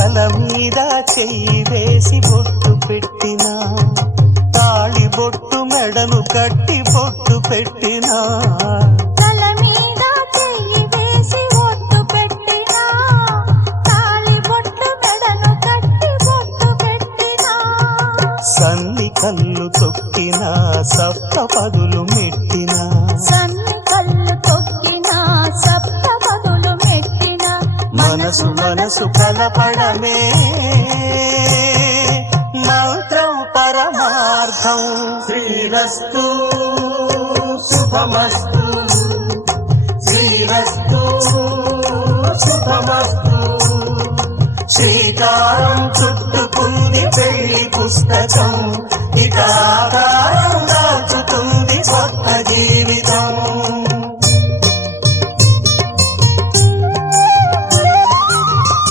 తల మీద చెయ్యి వేసి బొట్టు పెట్టినా, తాళి బొట్టు మెడను కట్టి బొట్టు పెట్టినా, తల మీద చెయ్యి వేసి బొట్టు పెట్టినా, తాళి బొట్టు మెడను కట్టి బొట్టు పెట్టినా, సన్ని కళ్ళు తొక్కినా సప్త పదులు మెట్టినా, సన్ని కళ్ళు తొక్కినా సప్త పదులు మెట్టినా, మనసు మనసు కలపడమే మంత్రం పరమార్థం. శ్రీరస్తు శుభమస్తు, శ్రీరస్తు శుభమస్తు. శ్రీకారం చుట్టుకుంది పెళ్లి పుస్తకం, ఇక ఆకారం దాచుతుంది కొత్త జీవితం.